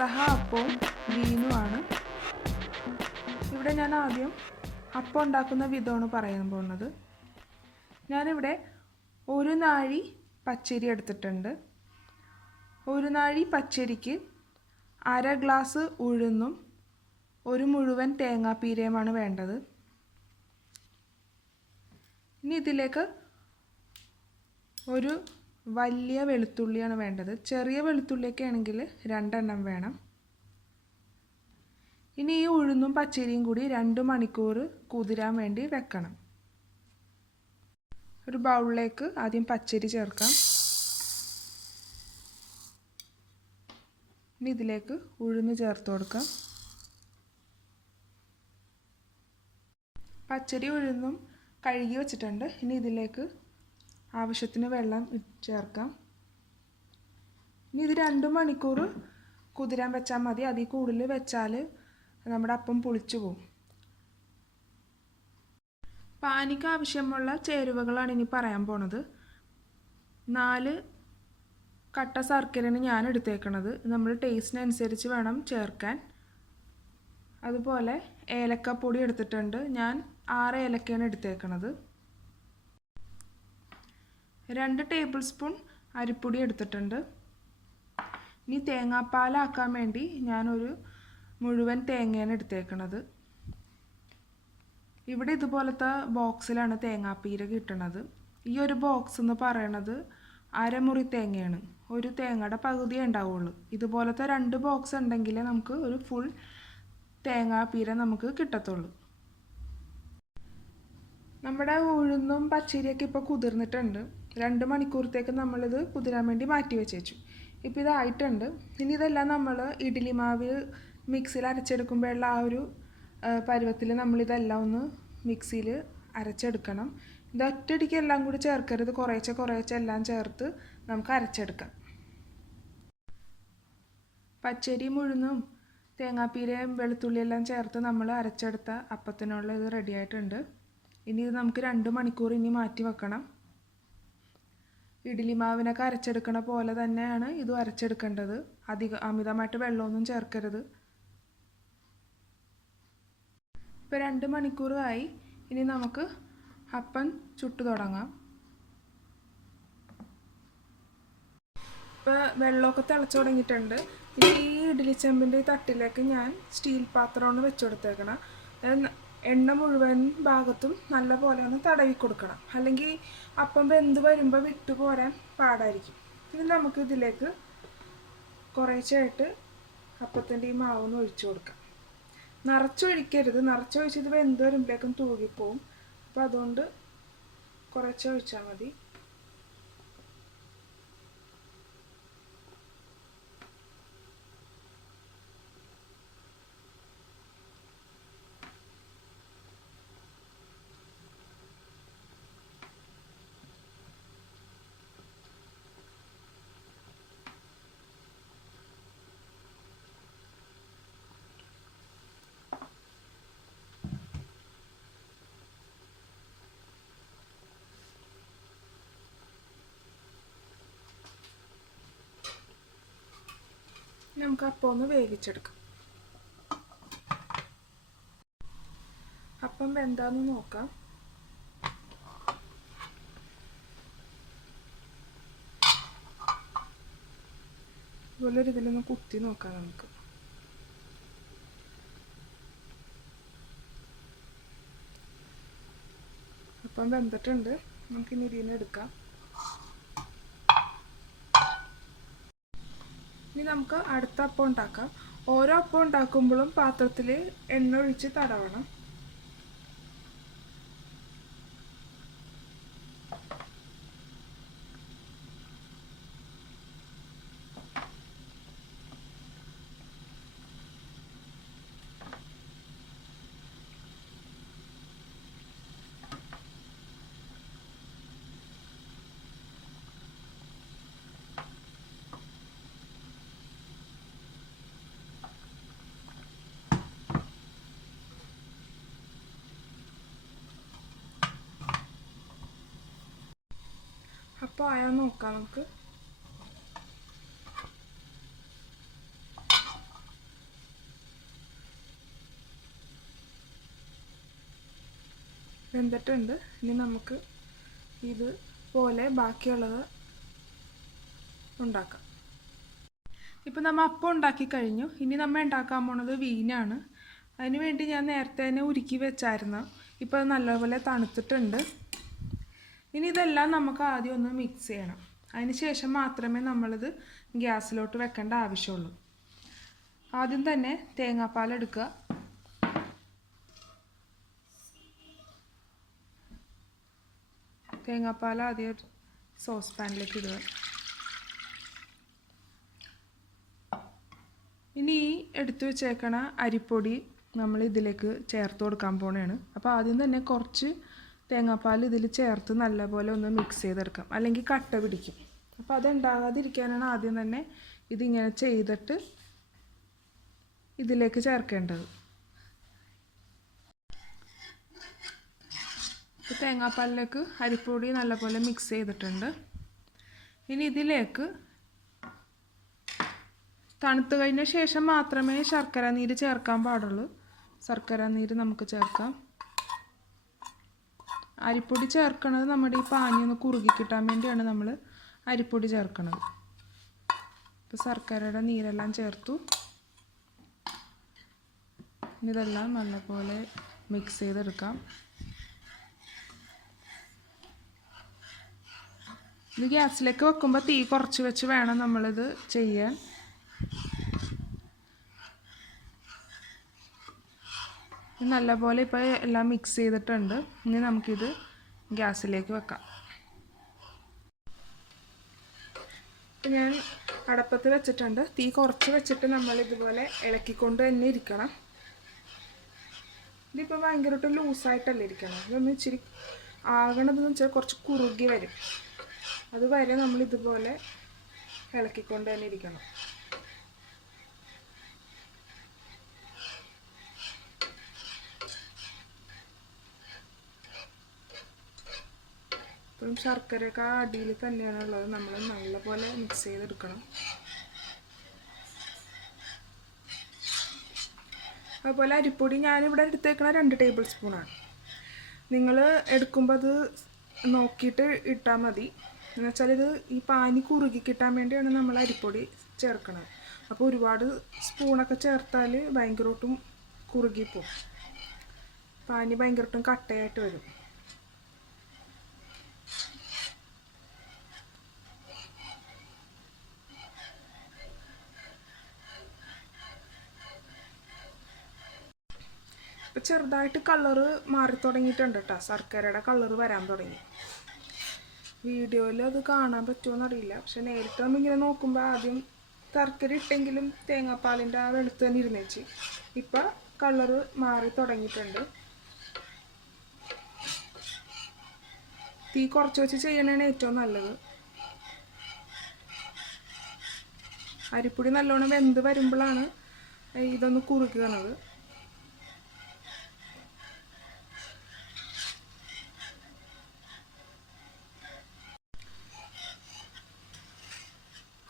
സഹ അപ്പവും മീനുമാണ്. ഇവിടെ ഞാൻ ആദ്യം അപ്പം ഉണ്ടാക്കുന്ന വിധമാണ് പറയാൻ പോകുന്നത്. ഞാനിവിടെ ഒരു നാഴി പച്ചരി എടുത്തിട്ടുണ്ട്. ഒരു നാഴി പച്ചരിക്ക് 1/2 ഗ്ലാസ് ഉഴുന്നും ഒരു മുഴുവൻ തേങ്ങാപ്പീരയുമാണ് വേണ്ടത്. ഇനി ഇതിലേക്ക് ഒരു വലിയ വെളുത്തുള്ളിയാണ് വേണ്ടത്. ചെറിയ വെളുത്തുള്ളിയൊക്കെ ആണെങ്കിൽ 2 എണ്ണം വേണം. ഇനി ഈ ഉഴുന്നും പച്ചരിയും കൂടി 2 മണിക്കൂർ കുതിരാൻ വേണ്ടി വെക്കണം. ഒരു ബൗളിലേക്ക് ആദ്യം പച്ചരി ചേർക്കാം. ഇനി ഇതിലേക്ക് ഉഴുന്ന് ചേർത്ത് കൊടുക്കാം. പച്ചരി ഉഴുന്നും കഴുകി വെച്ചിട്ടുണ്ട്. ഇനി ഇതിലേക്ക് ആവശ്യത്തിന് വെള്ളം ചേർക്കാം. ഇനി ഇത് 2 മണിക്കൂർ കുതിരാൻ വെച്ചാൽ മതി. അതിൽ കൂടുതൽ വെച്ചാൽ നമ്മുടെ അപ്പം പുളിച്ചു പോകും. പാനിക്ക് ആവശ്യമുള്ള ചേരുവകളാണ് ഇനി പറയാൻ പോണത്. 4 കട്ട ശർക്കരയാണ് ഞാൻ എടുത്തേക്കണത്. നമ്മൾ ടേസ്റ്റിനനുസരിച്ച് വേണം ചേർക്കാൻ. അതുപോലെ ഏലക്കപ്പൊടി എടുത്തിട്ടുണ്ട്. ഞാൻ 6 ഏലക്കയാണ് എടുത്തേക്കണത്. 2 ടേബിൾ സ്പൂൺ അരിപ്പൊടി എടുത്തിട്ടുണ്ട്. ഇനി തേങ്ങാപ്പാലാക്കാൻ വേണ്ടി ഞാനൊരു മുഴുവൻ തേങ്ങയാണ് എടുത്തേക്കണത്. ഇവിടെ ഇതുപോലത്തെ ബോക്സിലാണ് തേങ്ങാപ്പീര കിട്ടണത്. ഈ ഒരു ബോക്സ് എന്ന് പറയണത് 1/2 മുറി തേങ്ങയാണ്. ഒരു തേങ്ങയുടെ പകുതിയേ ഉണ്ടാവുള്ളൂ. ഇതുപോലത്തെ 2 ബോക്സ് ഉണ്ടെങ്കിൽ നമുക്ക് ഒരു ഫുൾ തേങ്ങാപ്പീര നമുക്ക് കിട്ടത്തുള്ളൂ. നമ്മുടെ ഉഴുന്നും പച്ചരിയൊക്കെ ഇപ്പോൾ കുതിർന്നിട്ടുണ്ട്. 2 മണിക്കൂറത്തേക്ക് നമ്മളിത് കുതിരാൻ വേണ്ടി മാറ്റി വെച്ചു. ഇപ്പോൾ ഇതായിട്ടുണ്ട്. ഇനി ഇതെല്ലാം നമ്മൾ ഇഡ്ഡലി മാവ് മിക്സിയിൽ അരച്ചെടുക്കുമ്പോഴുള്ള ആ ഒരു പരുവത്തിൽ നമ്മളിതെല്ലാം ഒന്ന് മിക്സിയിൽ അരച്ചെടുക്കണം. ഇത് ഒറ്റയടിക്ക് എല്ലാം കൂടി ചേർക്കരുത്. കുറേശ്ശെ എല്ലാം ചേർത്ത് നമുക്ക് അരച്ചെടുക്കാം. പച്ചരിയും ഉഴുന്നും തേങ്ങാപ്പീരയും വെളുത്തുള്ളിയെല്ലാം ചേർത്ത് നമ്മൾ അരച്ചെടുത്ത അപ്പത്തിനുള്ള ഇത് റെഡി ആയിട്ടുണ്ട്. ഇനി ഇത് നമുക്ക് 2 മണിക്കൂർ ഇനി മാറ്റി വെക്കണം. ഇഡ്ഡലി മാവിനൊക്കെ അരച്ചെടുക്കണ പോലെ തന്നെയാണ് ഇതും അരച്ചെടുക്കേണ്ടത്. അമിതമായിട്ട് വെള്ളമൊന്നും ചേർക്കരുത്. ഇപ്പോൾ 2 മണിക്കൂറായി. ഇനി നമുക്ക് അപ്പം ചുട്ടു തുടങ്ങാം. ഇപ്പോൾ വെള്ളമൊക്കെ തിളച്ചു തുടങ്ങിയിട്ടുണ്ട്. ഇനി ഈ ഇഡ്ഡലി ചെമ്പിൻ്റെ ഈ തട്ടിലേക്ക് ഞാൻ സ്റ്റീൽ പാത്രമാണ് വെച്ച് കൊടുത്തേക്കണം. എണ്ണ മുഴുവൻ ഭാഗത്തും നല്ല പോലെ ഒന്ന് തടവി കൊടുക്കണം. അല്ലെങ്കിൽ അപ്പം വെന്ത് വരുമ്പോൾ വിട്ടു പോരാൻ പാടായിരിക്കും. ഇനി നമുക്ക് ഇതിലേക്ക് കുറേശ്ശായിട്ട് അപ്പത്തിൻ്റെ ഈ മാവൊന്ന് ഒഴിച്ചു കൊടുക്കാം. നിറച്ചൊഴിക്കരുത്. നിറച്ചൊഴിച്ചത് വെന്ത് വരുമ്പോഴേക്കും തൂകിപ്പോവും. അപ്പോൾ അതുകൊണ്ട് കുറച്ച് ഒഴിച്ചാൽ മതി. നമുക്ക് അപ്പം ഒന്ന് വേവിച്ചെടുക്കാം. അപ്പം എന്താന്ന് നോക്കാം. ഇതുപോലെ ഒരു ഇതിലൊന്ന് കുത്തി നോക്കാം നമുക്ക്. അപ്പം വെന്തിട്ടുണ്ട്. നമുക്കിനി ഇതിനെ എടുക്കാം. ഇനി നമുക്ക് അടുത്ത അപ്പം ഉണ്ടാക്കാം. ഓരോ അപ്പം ഉണ്ടാക്കുമ്പോഴും പാത്രത്തിൽ എണ്ണ ഒഴിച്ച് തടവണം. അപ്പോൾ ആയാൽ നോക്കാം നമുക്ക്. വെന്തിട്ടുണ്ട്. ഇനി നമുക്ക് ഇത് പോലെ ബാക്കിയുള്ളത് ഉണ്ടാക്കാം. ഇപ്പം നമ്മൾ അപ്പം ഉണ്ടാക്കി കഴിഞ്ഞു. ഇനി നമ്മൾ ഉണ്ടാക്കാൻ പോണത് വീനാണ്. അതിന് വേണ്ടി ഞാൻ നേരത്തെ തന്നെ ഉരുക്കി വെച്ചായിരുന്നു. ഇപ്പോൾ അത് നല്ലപോലെ തണുത്തിട്ടുണ്ട്. ഇനി ഇതെല്ലാം നമുക്ക് ആദ്യം ഒന്ന് മിക്സ് ചെയ്യണം. അതിന് ശേഷം മാത്രമേ നമ്മളിത് ഗ്യാസിലോട്ട് വെക്കേണ്ട ആവശ്യമുള്ളൂ. ആദ്യം തന്നെ തേങ്ങാപ്പാൽ എടുക്കുക. തേങ്ങാപ്പാൽ ആദ്യം സോസ് പാനിലേക്ക് ഇടുക. ഇനി ഈ എടുത്തു വെച്ചേക്കണ അരിപ്പൊടി നമ്മൾ ഇതിലേക്ക് ചേർത്ത് കൊടുക്കാൻ പോണതാണ്. അപ്പോൾ ആദ്യം തന്നെ കുറച്ച് തേങ്ങാപ്പാൽ ഇതിൽ ചേർത്ത് നല്ലപോലെ ഒന്ന് മിക്സ് ചെയ്തെടുക്കാം, അല്ലെങ്കിൽ കട്ട പിടിക്കും. അപ്പോൾ അതുണ്ടാകാതിരിക്കാനാണ് ആദ്യം തന്നെ ഇതിങ്ങനെ ചെയ്തിട്ട് ഇതിലേക്ക് ചേർക്കേണ്ടത്. തേങ്ങാപ്പാലിലേക്ക് അരിപ്പൊടി നല്ലപോലെ മിക്സ് ചെയ്തിട്ടുണ്ട്. ഇനി ഇതിലേക്ക് തണുത്ത് കഴിഞ്ഞ ശേഷം മാത്രമേ ശർക്കര നീര് ചേർക്കാൻ പാടുള്ളൂ. ശർക്കര നീര് നമുക്ക് ചേർക്കാം. അരിപ്പൊടി ചേർക്കണത് നമ്മുടെ ഈ പാനി ഒന്ന് കുറുകി കിട്ടാൻ വേണ്ടിയാണ് നമ്മൾ അരിപ്പൊടി ചേർക്കണത്. ഇപ്പോൾ ശർക്കരയുടെ നീരെല്ലാം ചേർത്തു. ഇതെല്ലാം നല്ലപോലെ മിക്സ് ചെയ്തെടുക്കാം. ഇത് ഗ്യാസിലേക്ക് വെക്കുമ്പോൾ തീ കുറച്ച് വെച്ച് വേണം നമ്മളിത് ചെയ്യാൻ. നല്ലപോലെ ഇപ്പോൾ എല്ലാം മിക്സ് ചെയ്തിട്ടുണ്ട്. ഇനി നമുക്കിത് ഗ്യാസിലേക്ക് വെക്കാം. ഇപ്പം ഞാൻ അടപ്പത്ത് വെച്ചിട്ടുണ്ട്. തീ കുറച്ച് വെച്ചിട്ട് നമ്മൾ ഇതുപോലെ ഇളക്കിക്കൊണ്ട് തന്നെ ഇരിക്കണം. ഇതിപ്പോൾ ഭയങ്കരമായിട്ട് ലൂസായിട്ടല്ല ഇരിക്കണം. ഇതൊന്ന് ഇച്ചിരി ആകണതെന്ന് വെച്ചാൽ കുറച്ച് കുറുകി വരും. അതുവരെ നമ്മൾ ഇതുപോലെ ഇളക്കിക്കൊണ്ട് തന്നെ ഇരിക്കണം. ഇപ്പം ശർക്കരയൊക്കെ അടിയിൽ തന്നെയാണുള്ളത്. നമ്മൾ നല്ലപോലെ മിക്സ് ചെയ്തെടുക്കണം. അതുപോലെ അരിപ്പൊടി ഞാനിവിടെ എടുത്തേക്കണ 2 ടേബിൾ സ്പൂണാണ്. നിങ്ങൾ എടുക്കുമ്പോൾ അത് നോക്കിയിട്ട് ഇട്ടാൽ മതി. എന്നുവെച്ചാൽ ഇത് ഈ പാനി കുറുകി കിട്ടാൻ വേണ്ടിയാണ് നമ്മൾ അരിപ്പൊടി ചേർക്കണത്. അപ്പോൾ ഒരുപാട് സ്പൂണൊക്കെ ചേർത്താൽ ഭയങ്കരമായിട്ടും കുറുകിപ്പോവും. പാനി ഭയങ്കരമായിട്ടും കട്ടയായിട്ട് വരും. ഇപ്പം ചെറുതായിട്ട് കളറ് മാറി തുടങ്ങിയിട്ടുണ്ട് കേട്ടോ. ശർക്കരയുടെ കളറ് വരാൻ തുടങ്ങി. വീഡിയോയിൽ അത് കാണാൻ പറ്റുമോ അറിയില്ല. പക്ഷെ നേരിട്ട് നമ്മളിങ്ങനെ നോക്കുമ്പോൾ ആദ്യം ശർക്കര ഇട്ടെങ്കിലും തേങ്ങാപ്പാലിൻ്റെ ആ വെളുത്ത് തന്നെ ഇരുന്നേച്ച്. ഇപ്പം കളറ് മാറി തുടങ്ങിയിട്ടുണ്ട്. തീ കുറച്ച് വെച്ച് ചെയ്യണതാണ് ഏറ്റവും നല്ലത്. അരിപ്പൊടി നല്ലോണം വെന്ത് വരുമ്പോഴാണ് ഇതൊന്ന് കുറുകണത്.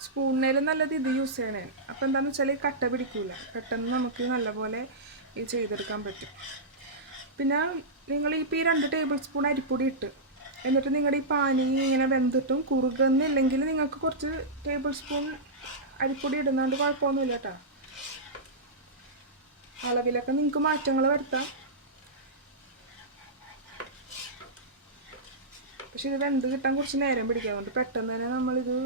സ്പൂണിനേലും നല്ലത് ഇത് യൂസ് ചെയ്യണേ. അപ്പോൾ എന്താണെന്ന് വെച്ചാൽ കട്ട പിടിക്കില്ല. പെട്ടെന്ന് നമുക്ക് നല്ലപോലെ ഇത് ചെയ്തെടുക്കാൻ പറ്റും. പിന്നെ നിങ്ങൾ ഇപ്പോൾ ഈ 2 ടേബിൾ സ്പൂൺ അരിപ്പൊടി ഇട്ട് എന്നിട്ട് നിങ്ങളുടെ ഈ പാനി ഇങ്ങനെ വെന്തിട്ടും കുറുകുന്നില്ലെങ്കിൽ നിങ്ങൾക്ക് കുറച്ച് ടേബിൾ സ്പൂൺ അരിപ്പൊടി ഇടുന്നതുകൊണ്ട് കുഴപ്പമൊന്നുമില്ല കേട്ടോ. അളവിലൊക്കെ നിങ്ങൾക്ക് മാറ്റങ്ങൾ വരുത്താം. പക്ഷെ ഇത് വെന്ത് കിട്ടാൻ കുറച്ച് നേരം പിടിക്കും. അതുകൊണ്ട് പെട്ടെന്ന് തന്നെ നമ്മളിത്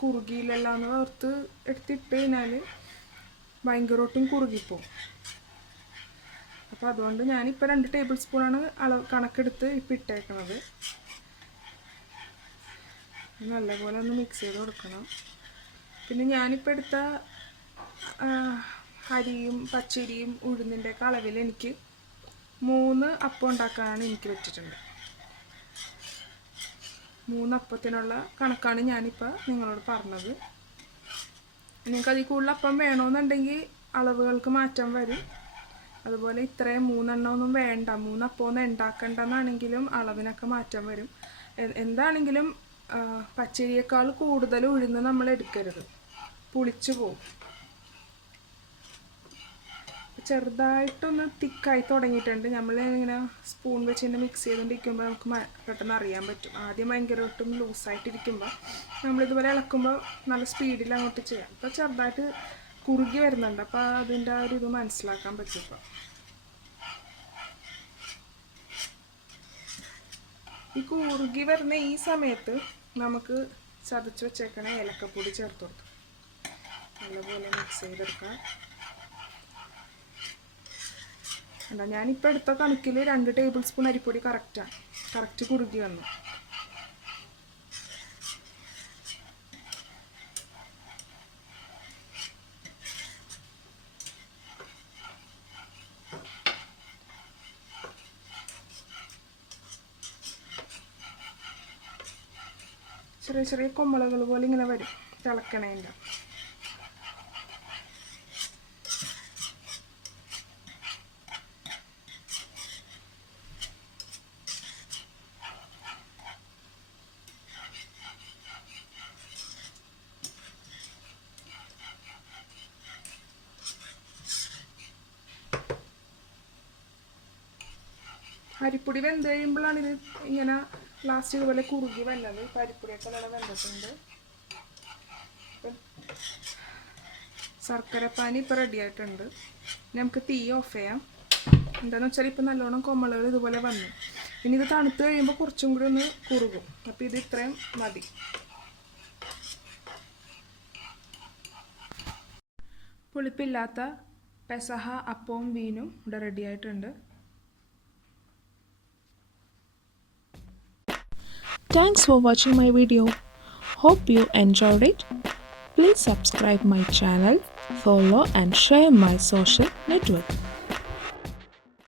കുറുകിയില്ലല്ലോ എന്ന് ഓർത്ത് എടുത്തിട്ട് കഴിഞ്ഞാൽ ഭയങ്കരമായിട്ടും കുറുകിപ്പോവും. അപ്പോൾ അതുകൊണ്ട് ഞാനിപ്പോൾ 2 ടേബിൾ സ്പൂണാണ് കണക്കെടുത്ത് ഇപ്പം ഇട്ടേക്കണത്. നല്ലപോലെ ഒന്ന് മിക്സ് ചെയ്ത് കൊടുക്കണം. പിന്നെ ഞാനിപ്പോൾ എടുത്ത അരിയും പച്ചരിയും ഉഴുന്നിൻ്റെയൊക്കെ അളവിൽ എനിക്ക് 3 അപ്പം ഉണ്ടാക്കാനാണ് എനിക്ക് വെച്ചിട്ടുണ്ട്. 3 അപ്പത്തിനുള്ള കണക്കാണ് ഞാനിപ്പോൾ നിങ്ങളോട് പറഞ്ഞത്. നിങ്ങൾക്ക് അതിൽ കൂടുതൽ അപ്പം വേണമെന്നുണ്ടെങ്കിൽ അളവുകൾക്ക് മാറ്റം വരും. അതുപോലെ ഇത്രയും 3 എണ്ണമൊന്നും വേണ്ട, 3 അപ്പമൊന്നും ഉണ്ടാക്കണ്ടെന്നാണെങ്കിലും അളവിനൊക്കെ മാറ്റം വരും. എന്താണെങ്കിലും പച്ചരിയേക്കാൾ കൂടുതൽ ഉഴുന്ന് നമ്മൾ എടുക്കരുത്, പുളിച്ചു പോകും. ചെറുതായിട്ടൊന്ന് തിക്കായി തുടങ്ങിയിട്ടുണ്ട്. നമ്മളിങ്ങനെ സ്പൂൺ വെച്ച് തന്നെ മിക്സ് ചെയ്തുകൊണ്ടിരിക്കുമ്പോൾ നമുക്ക് പെട്ടെന്ന് അറിയാൻ പറ്റും. ആദ്യം ഭയങ്കരമായിട്ടും ലൂസായിട്ടിരിക്കുമ്പോൾ നമ്മളിതുപോലെ ഇളക്കുമ്പോൾ നല്ല സ്പീഡിൽ അങ്ങോട്ട് ചെയ്യാം. ഇപ്പോൾ ചെറുതായിട്ട് കുറുകി വരുന്നുണ്ട്. അപ്പോൾ അതിൻ്റെ ആ ഒരു ഇത് മനസ്സിലാക്കാൻ പറ്റും. ഇപ്പോൾ ഈ കുറുകി വരുന്ന ഈ സമയത്ത് നമുക്ക് ചതച്ച് വെച്ചേക്കണ ഏലക്കപ്പൊടി ചേർത്ത് കൊടുക്കാം. നല്ലപോലെ മിക്സ് ചെയ്തെടുക്കാം. അല്ല, ഞാനിപ്പോൾ എടുത്ത കണക്കിൽ 2 ടേബിൾ സ്പൂൺ അരിപ്പൊടി കറക്റ്റ് കുറുകി വന്നു. ചെറിയ ചെറിയ കൊമ്മളകൾ പോലെ ഇങ്ങനെ വരും തിളക്കണേൻ്റെ. അരിപ്പൊടി വെന്ത് കഴിയുമ്പോഴാണ് ഇത് ഇങ്ങനെ ലാസ്റ്റ് ഇതുപോലെ കുറുകി വന്നത്. ഇപ്പം അരിപ്പൊടിയൊക്കെ നല്ല വെന്തിട്ടുണ്ട്. ശർക്കരപ്പാനി ഇപ്പോൾ റെഡി ആയിട്ടുണ്ട്. നമുക്ക് തീ ഓഫ് ചെയ്യാം. എന്താണെന്ന് വെച്ചാൽ ഇപ്പം നല്ലോണം കൊമ്മളുകൾ ഇതുപോലെ വന്നു. പിന്നെ ഇത് തണുത്ത് കഴിയുമ്പോൾ കുറച്ചും കൂടി ഒന്ന് കുറുകും. അപ്പോൾ ഇത് ഇത്രയും മതി. പുളിപ്പില്ലാത്ത പെസഹ അപ്പവും വീനും ഇവിടെ റെഡി ആയിട്ടുണ്ട്. Thanks for watching my video. Hope you enjoyed it. Please subscribe my channel, follow and share my social network.